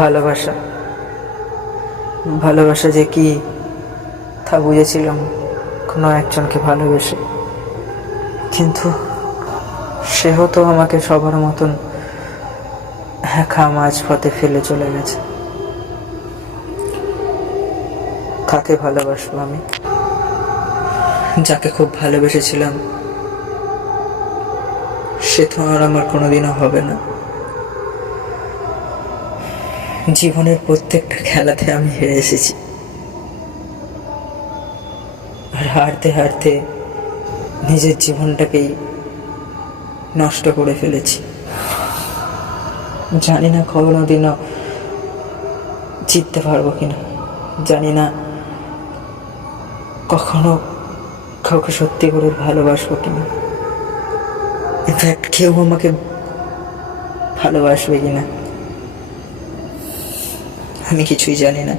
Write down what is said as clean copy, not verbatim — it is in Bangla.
ভালোবাসা ভালোবাসা যে কি তা বুঝেছিলাম কোনো একজনকে ভালোবেসে, কিন্তু সেও তো আমাকে সবার মতন একা মাঝপথে ফেলে চলে গেছে। কাকে ভালোবাসবো আমি? যাকে খুব ভালোবেসেছিলাম সে তো আর আমার কোনোদিনও হবে না। জীবনের প্রত্যেকটা খেলাতে আমি হেরে এসেছি, আর হারতে হারতে নিজের জীবনটাকেই নষ্ট করে ফেলেছি। জানি না কোনোদিনও জিততে পারবো কিনা, জানি না কখনো কাউকে সত্যি করে ভালোবাসবো কিনা, ইনফ্যাক্ট কেউ আমাকে ভালোবাসবে কিনা আমি কিছুই জানি না।